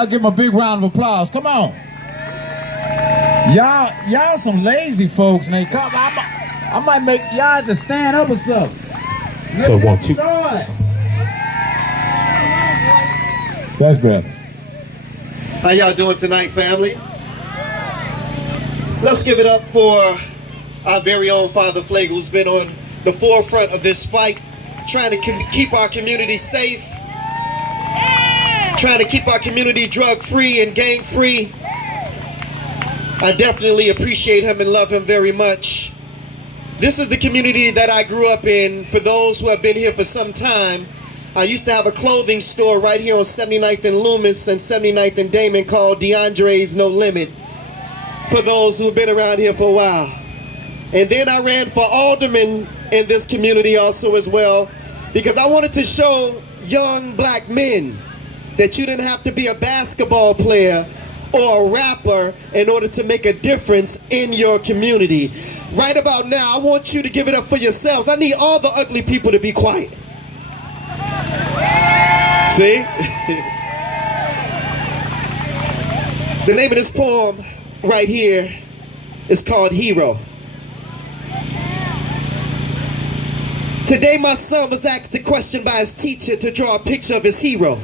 I'll give him a big round of applause. Come on. Y'all some lazy folks, and they come. I might make y'all to stand up or something. So 1, 2. That's better. How y'all doing tonight, family? Let's give it up for our very own Father Blaq, who's been on the forefront of this fight, trying to keep our community safe, trying to keep our community drug-free and gang-free. I definitely appreciate him and love him very much. This is the community that I grew up in. For those who have been here for some time, I used to have a clothing store right here on 79th and Loomis and 79th and Damon called DeAndre's No Limit, for those who have been around here for a while. And then I ran for alderman in this community also as well, because I wanted to show young black men that you didn't have to be a basketball player or a rapper in order to make a difference in your community. Right about now, I want you to give it up for yourselves. I need all the ugly people to be quiet. See? The name of this poem right here is called Hero. Today my son was asked a question by his teacher to draw a picture of his hero.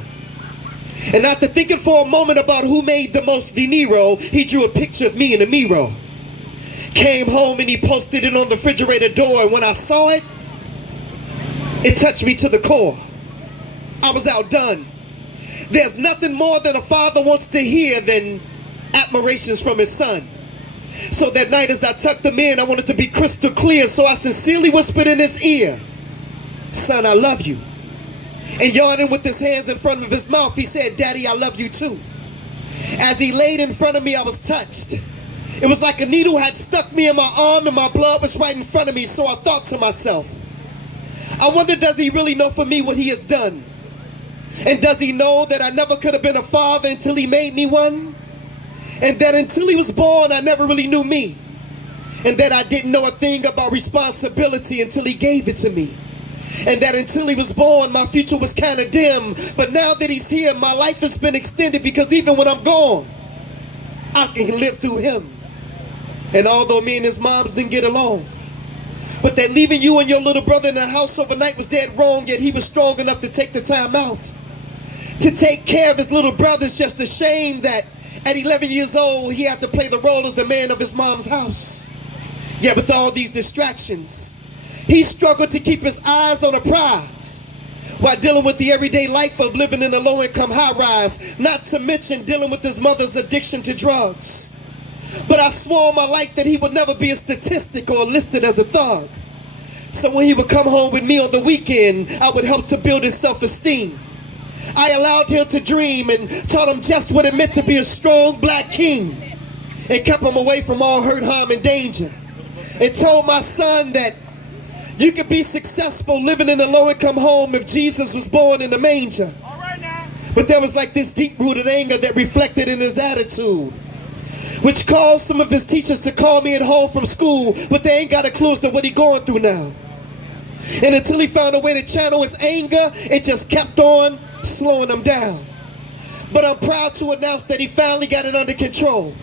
And after thinking for a moment about who made the most dinero, he drew a picture of me in a mirror. Came home and he posted it on the refrigerator door, and when I saw it, it touched me to the core. I was outdone. There's nothing more than a father wants to hear than admirations from his son. So that night as I tucked him in, I wanted to be crystal clear, so I sincerely whispered in his ear, "Son, I love you." And yawning with his hands in front of his mouth, he said, "Daddy, I love you too." As he laid in front of me, I was touched. It was like a needle had stuck me in my arm and my blood was right in front of me, so I thought to myself, I wonder, does he really know for me what he has done? And does he know that I never could have been a father until he made me one? And that until he was born, I never really knew me. And that I didn't know a thing about responsibility until he gave it to me. And that until he was born, my future was kind of dim. But now that he's here, my life has been extended, because even when I'm gone, I can live through him. And although me and his moms didn't get along, but that leaving you and your little brother in the house overnight was dead wrong, yet he was strong enough to take the time out to take care of his little brother. It's just a shame that at 11 years old, he had to play the role as the man of his mom's house. Yet with all these distractions, he struggled to keep his eyes on a prize while dealing with the everyday life of living in a low-income high-rise, not to mention dealing with his mother's addiction to drugs. But I swore on my life that he would never be a statistic or listed as a thug. So when he would come home with me on the weekend, I would help to build his self-esteem. I allowed him to dream and taught him just what it meant to be a strong black king, and kept him away from all hurt, harm, and danger. And told my son that you could be successful living in a low-income home if Jesus was born in a manger. But there was like this deep-rooted anger that reflected in his attitude, which caused some of his teachers to call me at home from school, but they ain't got a clue as to what he going through now. And until he found a way to channel his anger, it just kept on slowing him down. But I'm proud to announce that he finally got it under control.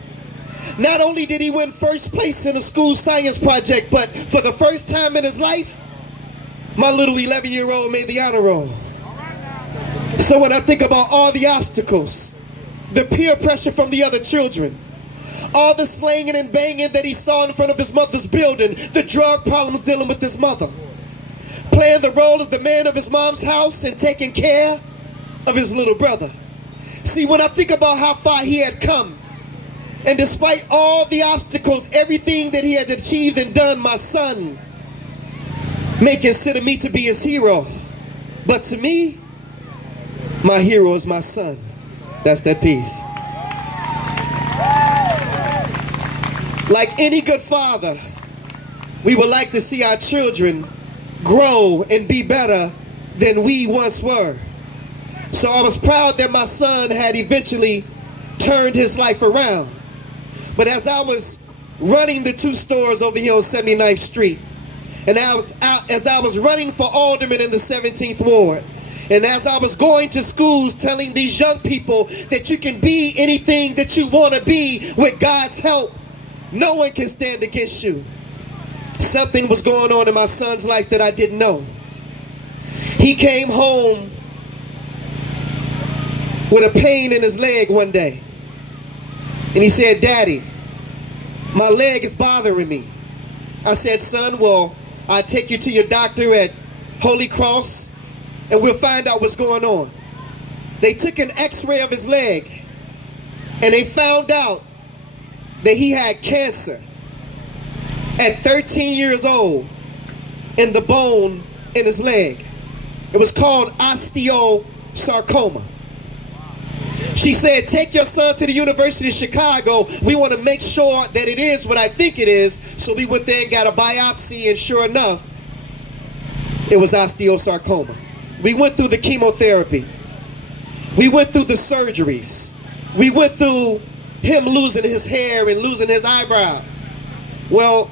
Not only did he win first place in a school science project, but for the first time in his life, my little 11-year-old made the honor roll. So when I think about all the obstacles, the peer pressure from the other children, all the slanging and banging that he saw in front of his mother's building, the drug problems dealing with his mother, playing the role as the man of his mom's house and taking care of his little brother. See, when I think about how far he had come, and despite all the obstacles, everything that he had achieved and done, my son may consider me to be his hero. But to me, my hero is my son. That's that piece. Like any good father, we would like to see our children grow and be better than we once were. So I was proud that my son had eventually turned his life around. But as I was running the two stores over here on 79th Street, and as I was running for alderman in the 17th Ward, And as I was going to schools telling these young people that you can be anything that you want to be with God's help, no one can stand against you, something was going on in my son's life that I didn't know. He came home with a pain in his leg one day. And he said, "Daddy, my leg is bothering me." I said, "Son, well, I'll take you to your doctor at Holy Cross and we'll find out what's going on." They took an x-ray of his leg and they found out that he had cancer at 13 years old in the bone in his leg. It was called osteosarcoma. She said, "Take your son to the University of Chicago. We want to make sure that it is what I think it is." So we went there and got a biopsy, and sure enough, it was osteosarcoma. We went through the chemotherapy. We went through the surgeries. We went through him losing his hair and losing his eyebrows. Well,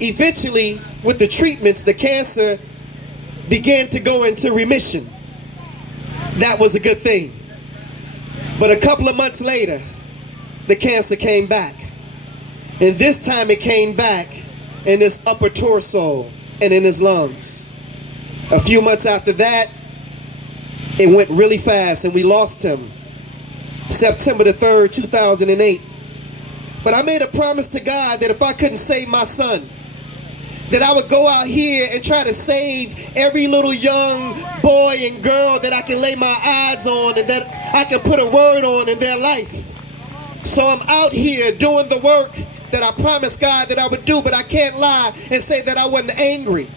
eventually, with the treatments, the cancer began to go into remission. That was a good thing. But a couple of months later, the cancer came back. And this time it came back in his upper torso and in his lungs. A few months after that, it went really fast and we lost him September the 3rd, 2008. But I made a promise to God that if I couldn't save my son, that I would go out here and try to save every little young boy and girl that I can lay my eyes on and that I can put a word on in their life. So I'm out here doing the work that I promised God that I would do, but I can't lie and say that I wasn't angry.